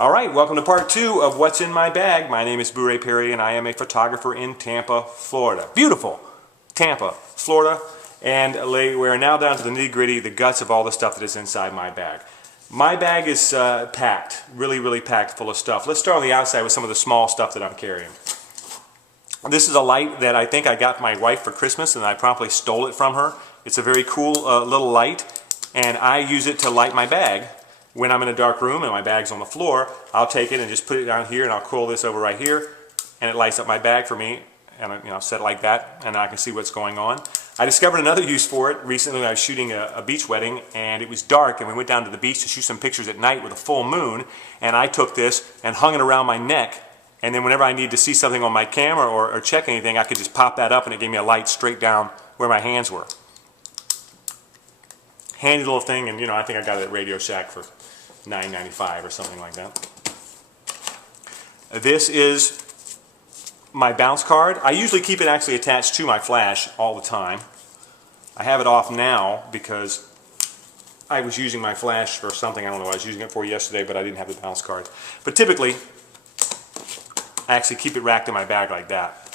All right, welcome to part 2 of What's in My Bag. My name is Booray and I am a photographer in Tampa, Florida. Beautiful Tampa, Florida. And we're now down to the nitty-gritty, the guts of all the stuff that is inside my bag. My bag is packed, really packed full of stuff. Let's start on the outside with some of the small stuff that I'm carrying. This is a light that I think I got my wife for Christmas and I promptly stole it from her. It's a very cool little light and I use it to light my bag. When I'm in a dark room and my bag's on the floor, I'll take it and just put it down here and I'll coil this over right here and it lights up my bag for me, and I'll set it like that and I can see what's going on. I discovered another use for it recently when I was shooting a beach wedding and it was dark and we went down to the beach to shoot some pictures at night with a full moon, and I took this and hung it around my neck, and then whenever I needed to see something on my camera or check anything, I could just pop that up and it gave me a light straight down where my hands were. Handy little thing, and I think I got it at Radio Shack for $9.95 or something like that. This is my bounce card. I usually keep it actually attached to my flash all the time. I have it off now because I was using my flash for something. I don't know what I was using it for yesterday, but I didn't have the bounce card. But typically, I actually keep it racked in my bag like that.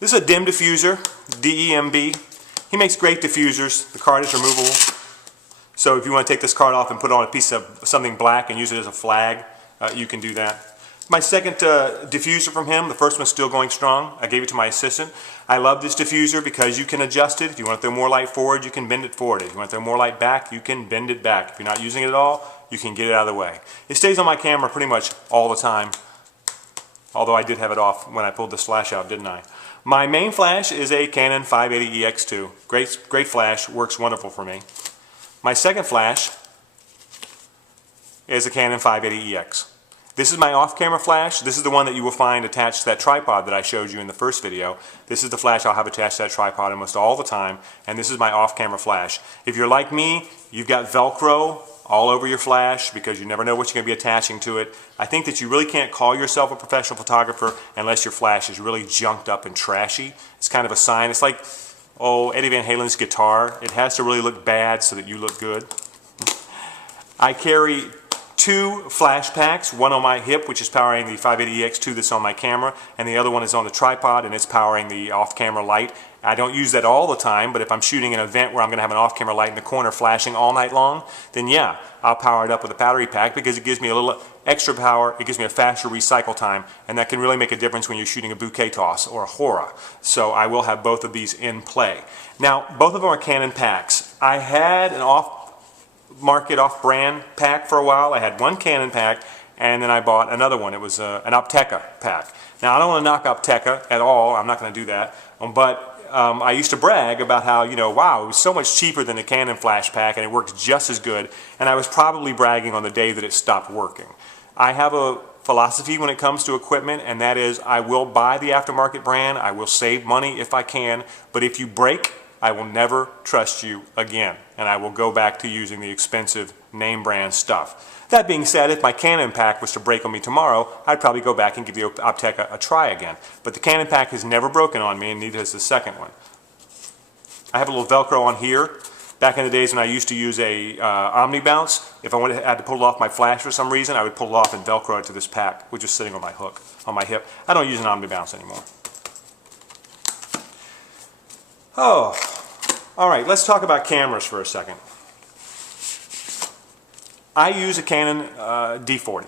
This is a dim diffuser, D-E-M-B. He makes great diffusers. The card is removable. So if you want to take this card off and put on a piece of something black and use it as a flag, you can do that. My second diffuser from him, the first one's still going strong. I gave it to my assistant. I love this diffuser because you can adjust it. If you want to throw more light forward, you can bend it forward. If you want to throw more light back, you can bend it back. If you're not using it at all, you can get it out of the way. It stays on my camera pretty much all the time, although I did have it off when I pulled this flash out, didn't I? My main flash is a Canon 580EX2. Great flash, works wonderful for me. My second flash is a Canon 580EX. This is my off-camera flash. This is the one that you will find attached to that tripod that I showed you in the first video. This is the flash I'll have attached to that tripod almost all the time, and this is my off-camera flash. If you're like me, you've got Velcro all over your flash because you never know what you're going to be attaching to it. I think that you really can't call yourself a professional photographer unless your flash is really junked up and trashy. It's kind of a sign. It's like, Eddie Van Halen's guitar. It has to really look bad so that you look good. I carry 2 flash packs, one on my hip, which is powering the 580EX2 that's on my camera, and the other one is on the tripod and it's powering the off-camera light. I don't use that all the time, but if I'm shooting an event where I'm going to have an off-camera light in the corner flashing all night long, then yeah, I'll power it up with a battery pack because it gives me a little extra power, it gives me a faster recycle time, and that can really make a difference when you're shooting a bouquet toss or a hora. So I will have both of these in play. Now, both of them are Canon packs. I had an off-market, off-brand pack for a while. I had one Canon pack, and then I bought another one. It was an Opteka pack. Now, I don't want to knock Opteka at all. I'm not going to do that. But I used to brag about how, wow, it was so much cheaper than the Canon flash pack and it works just as good, and I was probably bragging on the day that it stopped working. I have a philosophy when it comes to equipment, and that is I will buy the aftermarket brand, I will save money if I can, but if you break, I will never trust you again, and I will go back to using the expensive name brand stuff. That being said, if my Canon pack was to break on me tomorrow, I'd probably go back and give the Opteka a try again. But the Canon pack has never broken on me, and neither has the second one. I have a little Velcro on here. Back in the days when I used to use a Omni Bounce, if I had to pull it off my flash for some reason, I would pull it off and Velcro it to this pack, which is sitting on my hook, on my hip. I don't use an Omni Bounce anymore. Oh, all right, let's talk about cameras for a second. I use a Canon D40,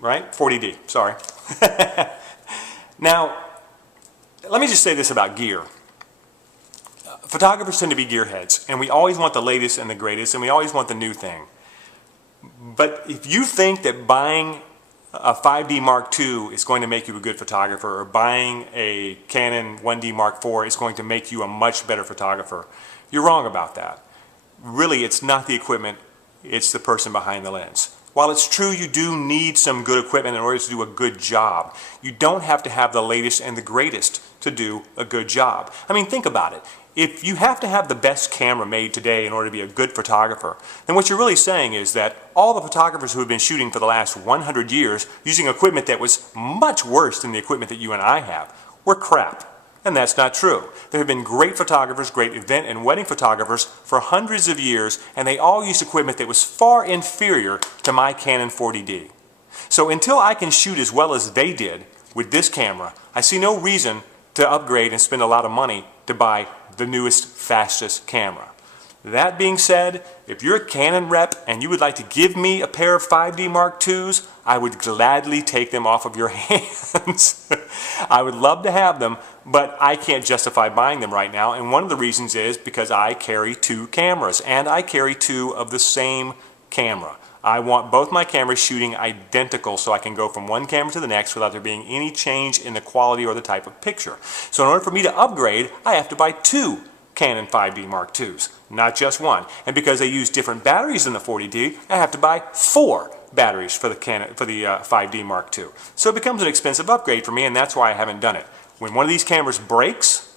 right? 40D, sorry. Now, let me just say this about gear. Photographers tend to be gearheads, and we always want the latest and the greatest, and we always want the new thing. But if you think that buying a 5D Mark II is going to make you a good photographer, or buying a Canon 1D Mark IV is going to make you a much better photographer, you're wrong about that. Really, it's not the equipment, it's the person behind the lens. While it's true you do need some good equipment in order to do a good job, you don't have to have the latest and the greatest to do a good job. I mean, think about it. If you have to have the best camera made today in order to be a good photographer, then what you're really saying is that all the photographers who have been shooting for the last 100 years using equipment that was much worse than the equipment that you and I have were crap. And that's not true. There have been great photographers, great event and wedding photographers for hundreds of years, and they all used equipment that was far inferior to my Canon 40D. So until I can shoot as well as they did with this camera, I see no reason to upgrade and spend a lot of money to buy the newest, fastest camera. That being said, if you're a Canon rep and you would like to give me a pair of 5D Mark IIs, I would gladly take them off of your hands. I would love to have them, but I can't justify buying them right now, and one of the reasons is because I carry two cameras, and I carry two of the same camera. I want both my cameras shooting identical so I can go from one camera to the next without there being any change in the quality or the type of picture. So in order for me to upgrade, I have to buy two Canon 5D Mark IIs, not just one. And because they use different batteries than the 40D, I have to buy 4 batteries for the 5D Mark II. So it becomes an expensive upgrade for me, and that's why I haven't done it. When one of these cameras breaks,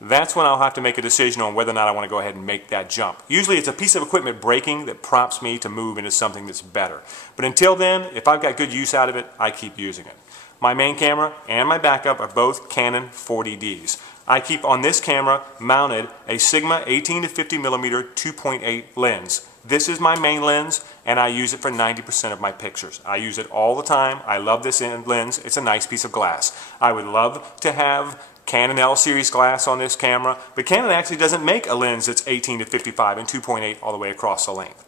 that's when I'll have to make a decision on whether or not I want to go ahead and make that jump. Usually it's a piece of equipment breaking that prompts me to move into something that's better. But until then, if I've got good use out of it, I keep using it. My main camera and my backup are both Canon 40Ds. I keep on this camera mounted a Sigma 18 to 50 millimeter 2.8 lens. This is my main lens, and I use it for 90% of my pictures. I use it all the time. I love this lens. It's a nice piece of glass. I would love to have Canon L series glass on this camera, but Canon actually doesn't make a lens that's 18 to 55 and 2.8 all the way across the length.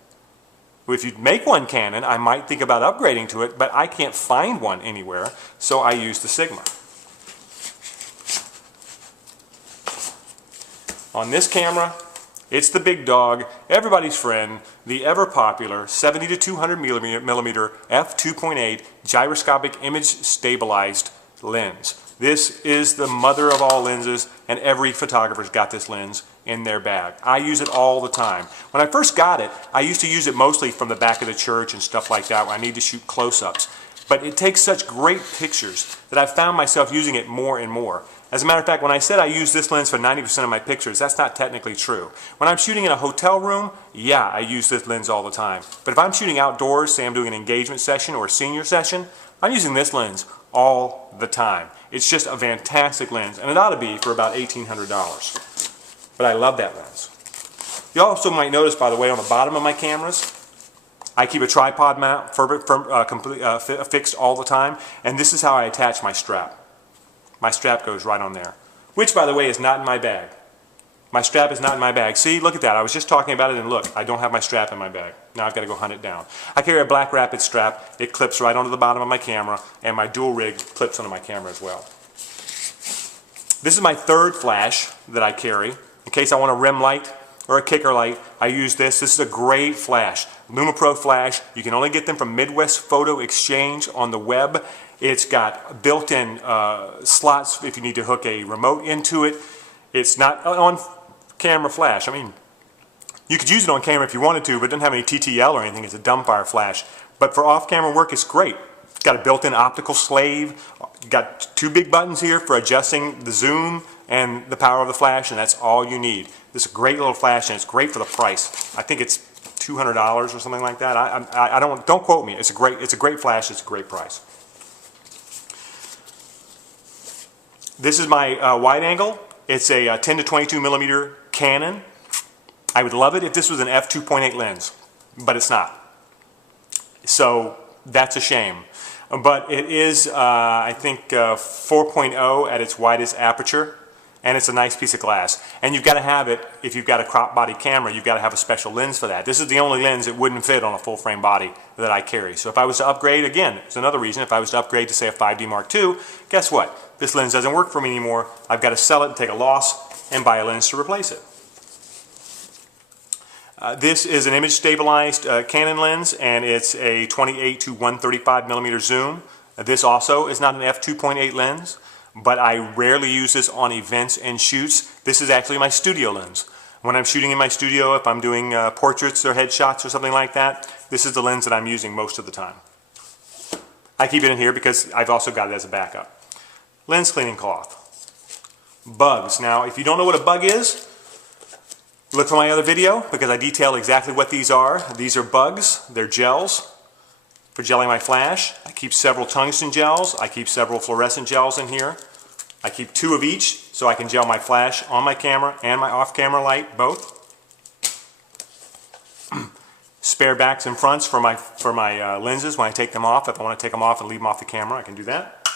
If you'd make one Canon, I might think about upgrading to it, but I can't find one anywhere, so I use the Sigma. On this camera, it's the big dog, everybody's friend, the ever popular 70 to 200 millimeter f2.8 gyroscopic image stabilized lens. This is the mother of all lenses, and every photographer's got this lens in their bag. I use it all the time. When I first got it, I used to use it mostly from the back of the church and stuff like that when I need to shoot close-ups. But it takes such great pictures that I've found myself using it more and more. As a matter of fact, when I said I use this lens for 90% of my pictures, that's not technically true. When I'm shooting in a hotel room, yeah, I use this lens all the time. But if I'm shooting outdoors, say I'm doing an engagement session or a senior session, I'm using this lens all the time. It's just a fantastic lens, and it ought to be for about $1,800. But I love that lens. You also might notice, by the way, on the bottom of my cameras, I keep a tripod mount fixed all the time, and this is how I attach my strap. My strap goes right on there, which, by the way, is not in my bag. My strap is not in my bag. See, look at that. I was just talking about it, and look, I don't have my strap in my bag. Now I've got to go hunt it down. I carry a black rapid strap. It clips right onto the bottom of my camera, and my dual rig clips onto my camera as well. This is my third flash that I carry. In case I want a rim light or a kicker light, I use this. This is a great flash. LumaPro flash. You can only get them from Midwest Photo Exchange on the web. It's got built-in slots if you need to hook a remote into it. It's not on camera flash. I mean, you could use it on camera if you wanted to, but it doesn't have any TTL or anything. It's a dumbfire flash. But for off-camera work, it's great. It's got a built-in optical slave. Got 2 big buttons here for adjusting the zoom and the power of the flash, and that's all you need. This is a great little flash, and it's great for the price. I think it's $200 or something like that. Don't quote me. It's a great flash. It's a great price. This is my wide angle. It's a 10 to 22 millimeter Canon. I would love it if this was an f2.8 lens, but it's not. So that's a shame. But it is, I think, 4.0 at its widest aperture, and it's a nice piece of glass. And you've got to have it, if you've got a crop body camera, you've got to have a special lens for that. This is the only lens that wouldn't fit on a full frame body that I carry. So if I was to upgrade, again, it's another reason, if I was to upgrade to say a 5D Mark II, guess what? This lens doesn't work for me anymore. I've got to sell it and take a loss and buy a lens to replace it. This is an image stabilized Canon lens, and it's a 28 to 135 millimeter zoom. This also is not an f2.8 lens, but I rarely use this on events and shoots. This is actually my studio lens. When I'm shooting in my studio, if I'm doing portraits or headshots or something like that, this is the lens that I'm using most of the time. I keep it in here because I've also got it as a backup. Lens cleaning cloth. Bugs. Now, if you don't know what a bug is, look for my other video because I detail exactly what these are. These are bugs. They're gels for gelling my flash. I keep several tungsten gels. I keep several fluorescent gels in here. I keep 2 of each so I can gel my flash on my camera and my off-camera light, both. Spare backs and fronts for my lenses when I take them off. If I want to take them off and leave them off the camera, I can do that.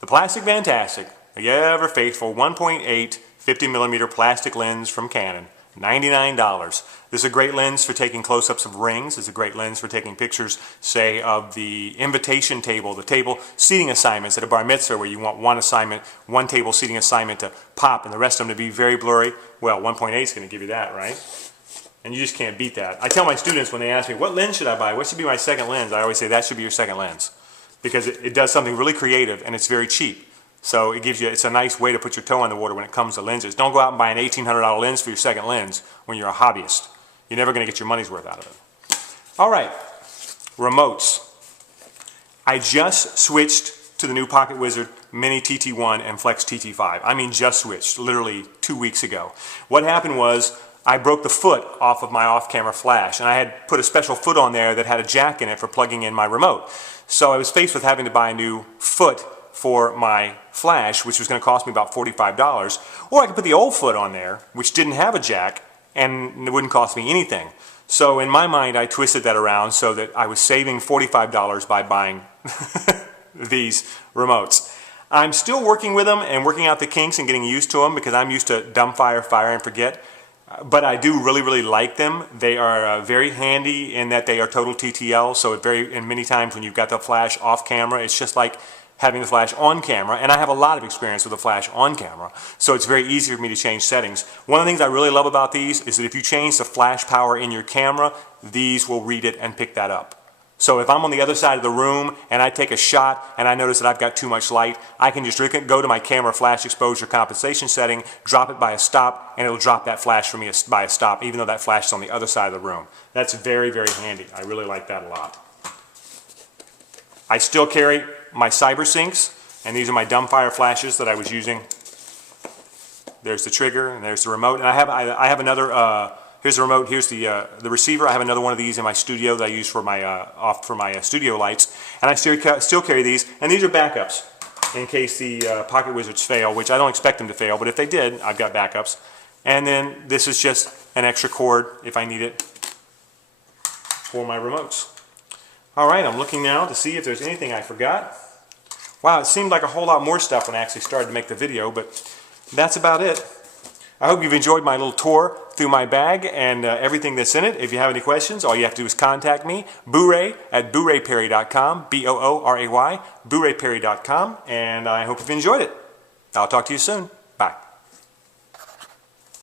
The Plastic Fantastic, the ever faithful 1.8 50mm plastic lens from Canon. $99. This is a great lens for taking close-ups of rings. It's a great lens for taking pictures, say, of the invitation table, the table seating assignments at a bar mitzvah where you want one table seating assignment to pop and the rest of them to be very blurry. Well, 1.8 is going to give you that, right? And you just can't beat that. I tell my students when they ask me, what lens should I buy? What should be my second lens? I always say that should be your second lens because it does something really creative and it's very cheap. So it's a nice way to put your toe in the water when it comes to lenses. Don't go out and buy an $1,800 lens for your second lens when you're a hobbyist. You're never going to get your money's worth out of it. All right, remotes. I just switched to the new Pocket Wizard Mini TT1 and Flex TT5. I mean just switched, literally 2 weeks ago. What happened was I broke the foot off of my off-camera flash and I had put a special foot on there that had a jack in it for plugging in my remote. So I was faced with having to buy a new foot for my flash, which was going to cost me about $45, or I could put the old foot on there, which didn't have a jack, and it wouldn't cost me anything. So in my mind, I twisted that around so that I was saving $45 by buying these remotes. I'm still working with them and working out the kinks and getting used to them because I'm used to dumbfire, fire, and forget. But I do really like them. They are very handy in that they are total TTL, so and many times when you've got the flash off camera, it's just like having the flash on camera, and I have a lot of experience with the flash on camera, so it's very easy for me to change settings. One of the things I really love about these is that if you change the flash power in your camera, these will read it and pick that up. So if I'm on the other side of the room and I take a shot and I notice that I've got too much light, I can just go to my camera flash exposure compensation setting, drop it by a stop, and it'll drop that flash for me by a stop, even though that flash is on the other side of the room. That's very handy. I really like that a lot. I still carry my Cyber Syncs, and these are my dumbfire flashes that I was using. There's the trigger, and there's the remote, and I have another. Here's the remote. Here's the receiver. I have another one of these in my studio that I use for my studio lights, and I still carry these. And these are backups in case the Pocket Wizards fail, which I don't expect them to fail, but if they did, I've got backups. And then this is just an extra cord if I need it for my remotes. All right, I'm looking now to see if there's anything I forgot. Wow, it seemed like a whole lot more stuff when I actually started to make the video, but that's about it. I hope you've enjoyed my little tour through my bag and everything that's in it. If you have any questions, all you have to do is contact me, Booray at boorayperry.com, B-O-O-R-A-Y, boorayperry.com, and I hope you've enjoyed it. I'll talk to you soon.